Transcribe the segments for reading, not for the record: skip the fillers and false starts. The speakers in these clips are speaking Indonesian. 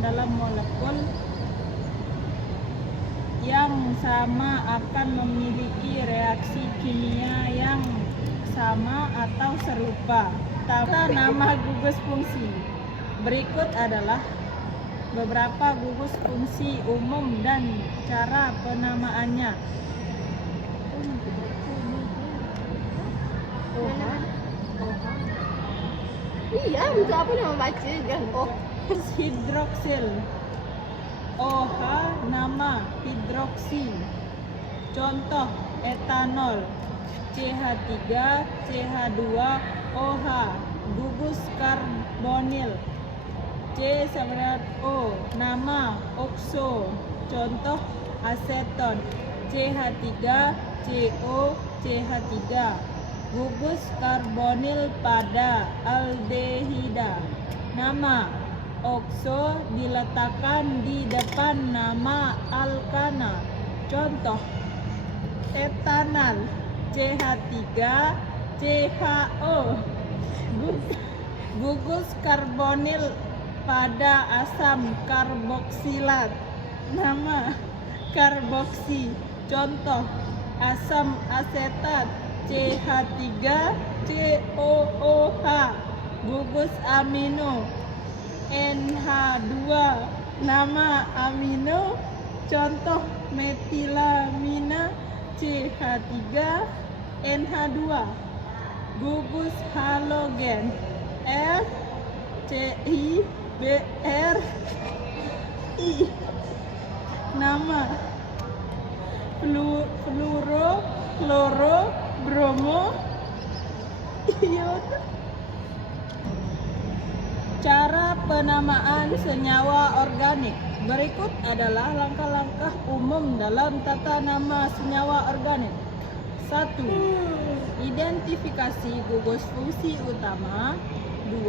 dalam molekul yang sama akan memiliki reaksi kimia yang sama atau serupa. Tata nama gugus fungsi. Berikut adalah beberapa gugus fungsi umum dan cara penamaannya. Iya, untuk apa nama baca kan? Oh, Hidroksil. OH nama hidroksi. Contoh etanol. CH3 CH2OH. Gugus karbonil. C-O nama okso. Contoh aseton. CH3 CO CH3. Gugus karbonil pada aldehida. Nama okso diletakkan di depan nama alkana. Contoh etanal. CH3 CHO. Gugus karbonil pada asam karboksilat. Nama karboksi. Contoh asam asetat. CH3 COOH. Gugus amino. NH2 nama amino. Contoh metilamina. CH3 NH2. Gugus halogen. F CI BRI. Nama fluoro, kloro, bromo, ion. Cara penamaan senyawa organik. Berikut adalah langkah-langkah umum dalam tata nama senyawa organik. 1. Identifikasi gugus fungsi utama. 2.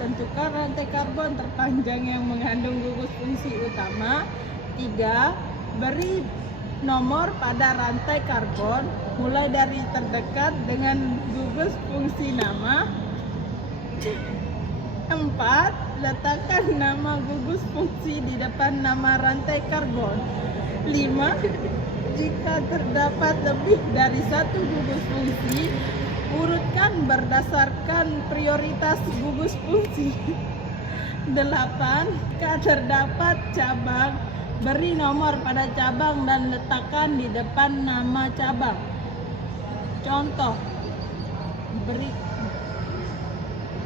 Tentukan rantai karbon terpanjang yang mengandung gugus fungsi utama. 3. Beri nomor pada rantai karbon mulai dari terdekat dengan gugus fungsi nama. 4. Letakkan nama gugus fungsi di depan nama rantai karbon. 5. Jika terdapat lebih dari satu gugus fungsi, urutkan berdasarkan prioritas gugus fungsi. 8. Jika terdapat cabang, beri nomor pada cabang dan letakkan di depan nama cabang. Contoh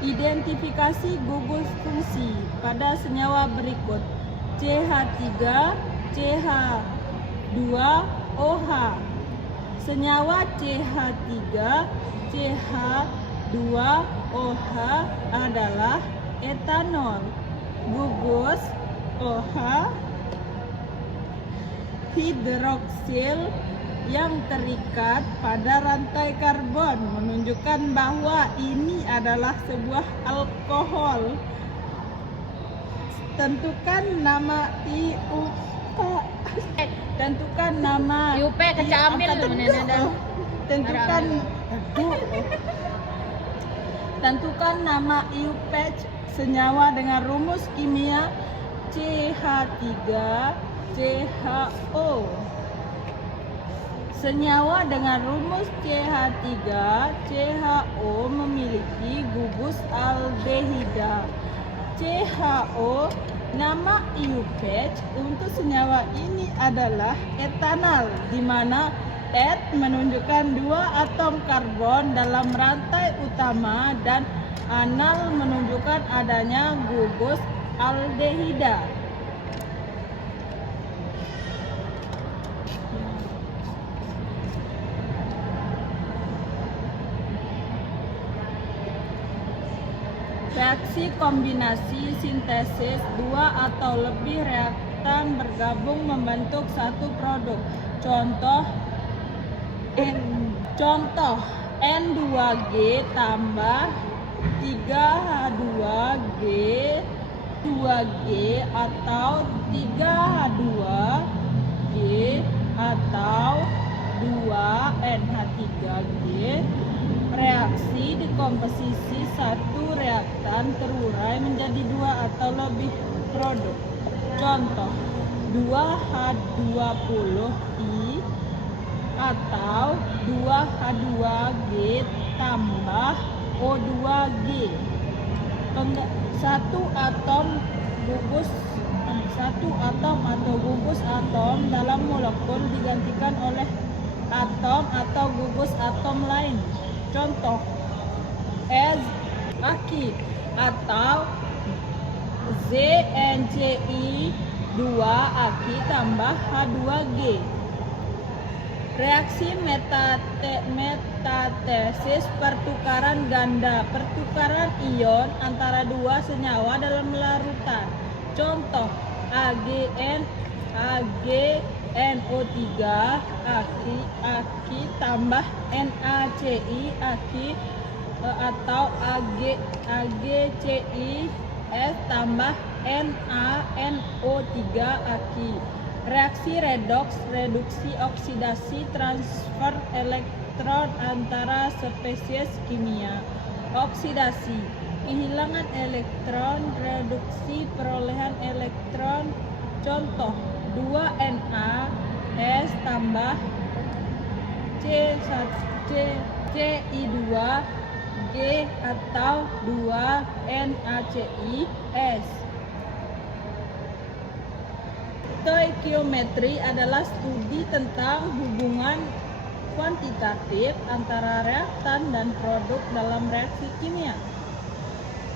identifikasi gugus fungsi pada senyawa berikut. CH3 CH2OH. Senyawa CH3 CH2OH adalah etanol. Gugus OH hidroksil yang terikat pada rantai karbon menunjukkan bahwa ini adalah sebuah alkohol. Tentukan nama IUP. Tentukan nama IUP kecambil Tentukan nama IUP senyawa dengan rumus kimia CH3 CHO. Senyawa dengan rumus CH3 CHO memiliki gugus aldehida. CHO. Nama IUPAC untuk senyawa ini adalah etanal, di mana et menunjukkan dua atom karbon dalam rantai utama dan anal menunjukkan adanya gugus aldehida. Reaksi kombinasi sintesis dua atau lebih reaktan bergabung membentuk satu produk. Contoh N2G tambah 3H2G 2G atau 3H2G atau 2NH3G. Reaksi di komposisi satu reaktan terurai menjadi dua atau lebih produk. Contoh 2H20I atau 2H2G tambah O2G. Satu atom atau gugus atom dalam molekul digantikan oleh atom atau gugus atom lain. Contoh Aki atau ZnCi2Aki tambah H2G. Reaksi metatesis pertukaran ganda, pertukaran ion antara dua senyawa dalam larutan. Contoh AgNO3 Aki tambah NaCi Aki atau AgCiS tambah NaNO3 Aki. Reaksi redoks, reduksi oksidasi transfer elektron antara spesies kimia. Oksidasi, kehilangan elektron, reduksi perolehan elektron. Contoh 2NaS tambah Ci2G atau 2NaCiS. Stoikiometri adalah studi tentang hubungan kuantitatif antara reaktan dan produk dalam reaksi kimia.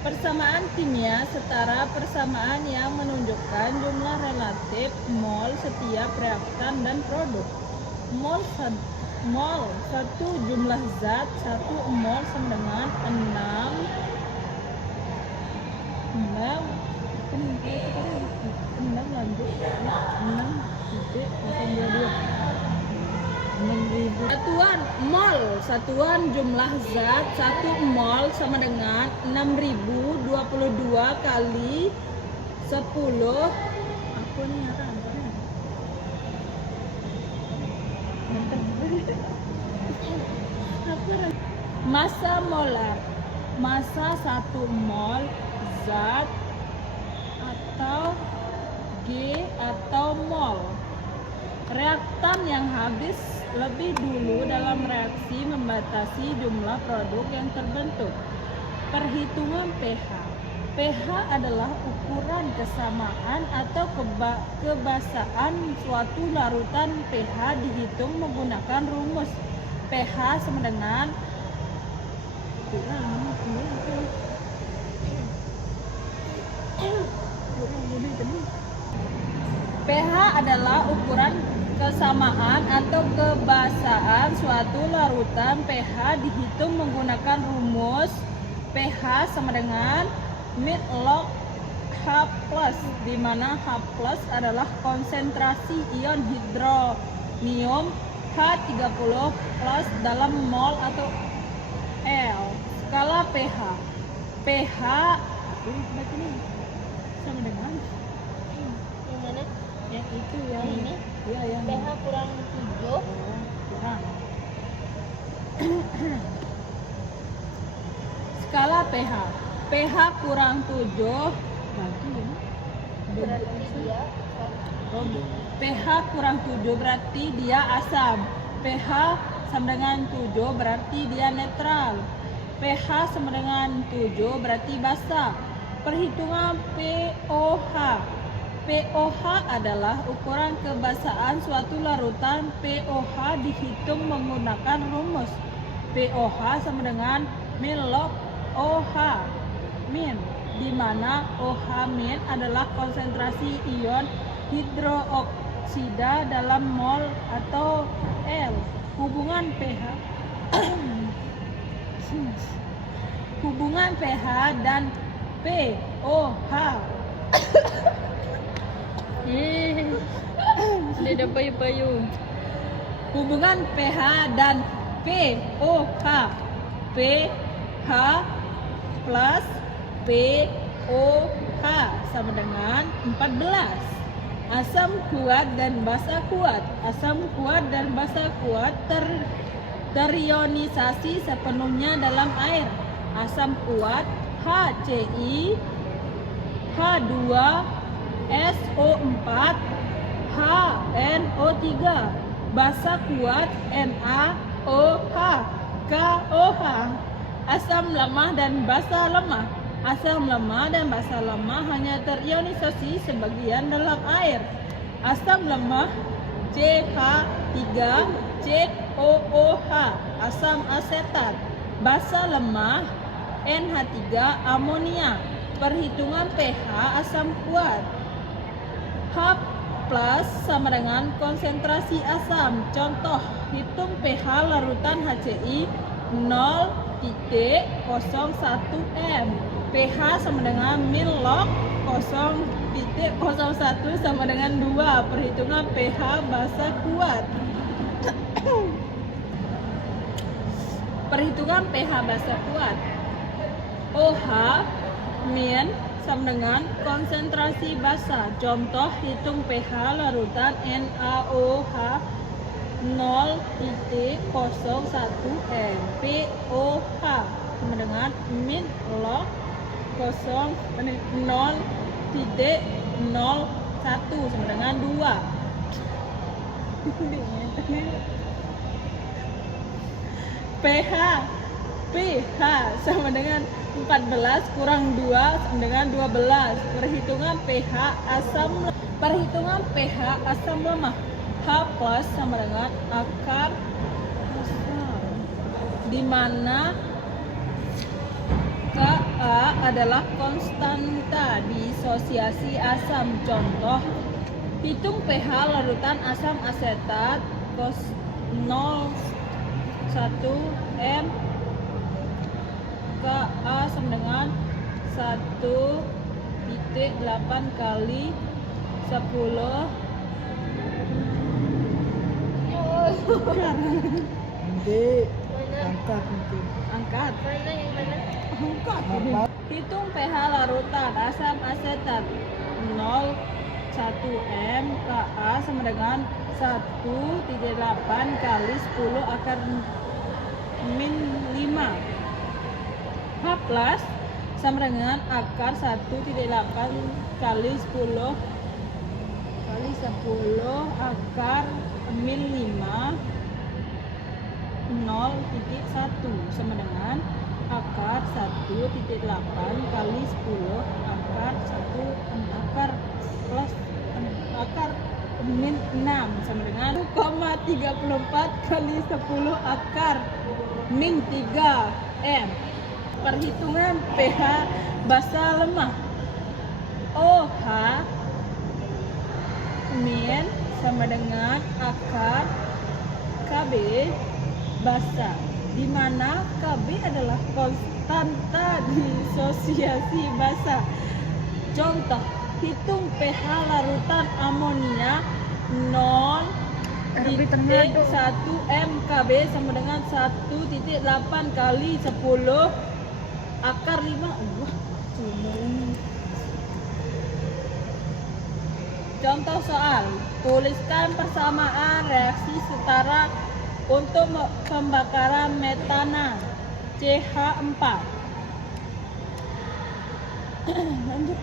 Persamaan kimia setara persamaan yang menunjukkan jumlah relatif mol setiap reaktan dan produk. Mol satu jumlah zat, 1 mol sama dengan 6 satuan mol, satuan jumlah zat 1 mol sama dengan 6022 kali 10 massa molar, massa 1 mol zat atau G atau mol. Reaktan yang habis lebih dulu dalam reaksi membatasi jumlah produk yang terbentuk. Perhitungan pH. pH adalah ukuran kesamaan atau kebasaan suatu larutan. pH dihitung menggunakan rumus pH sama dengan pH adalah ukuran kesamaan atau kebasaan suatu larutan. pH dihitung menggunakan rumus pH sama dengan mid log H+, di mana H+ adalah konsentrasi ion hidronium H30+ dalam mol atau L. Skala pH. pH sama dengan Yang mana? yang itu yang Ini? ya yang pH kurang 7. kurang. Skala pH. pH kurang 7 berarti ya. Berarti dia pH kurang 7 berarti dia asam. pH sama dengan 7 berarti dia netral. pH sama dengan 7 berarti basa. Perhitungan pOH. pOH adalah ukuran kebasaan suatu larutan. pOH dihitung menggunakan rumus pOH sama dengan min log OH min, di mana OH min adalah konsentrasi ion hidroksida dalam mol atau L. Hubungan pH hubungan pH dan pOH. Sudah payu-payu. Hubungan pH dan pOH. pH plus pOH sama dengan 14. Asam kuat dan basa kuat. Asam kuat dan basa kuat terionisasi sepenuhnya dalam air. Asam kuat HCI H2 SO4 HNO3. Basa kuat NaOH KOH. Asam lemah dan basa lemah. Asam lemah dan basa lemah hanya terionisasi sebagian dalam air. Asam lemah CH3COOH, asam asetat. Basa lemah NH3 amonia. Perhitungan pH asam kuat. H plus sama dengan konsentrasi asam. Contoh, hitung pH larutan HCl 0,01 m. pH sama dengan min log 0,01 sama dengan 2. Perhitungan pH basa kuat. Perhitungan pH basa kuat. OH min sama dengan konsentrasi basa. Contoh, hitung pH larutan NaOH 0,01 m. POH sama dengan min log 0,01 sama dengan 2. pH sama dengan 14 kurang 2 sama dengan 12. Perhitungan pH asam lemah. H plus sama dengan akar asam, di mana Ka adalah konstanta disosiasi asam. Contoh, hitung pH larutan asam asetat 0,1 m. Ka sama dengan 1,8 kali 10. Nanti angkat nanti. Angkat. Mana yang mana? Angkat. Angkat. Hitung pH larutan asam asetat 0,1 m. Ka sama dengan 1,8 kali 10 akar min 5. H plus sama dengan akar 1,8 kali 10 akar min 5 0,1 sama dengan akar 1,8 kali 10 akar 1 akar plus akar min 6 sama dengan 1,34 kali 10 akar min 3 m. Perhitungan pH basa lemah. OH min sama dengan akar Kb basa, di mana Kb adalah konstanta disosiasi basa. Contoh, hitung pH larutan amonia 0,1 m. Kb sama dengan 1,8 kali 10 akar 5. Contoh soal, tuliskan persamaan reaksi setara untuk pembakaran metana CH4. Lanjut.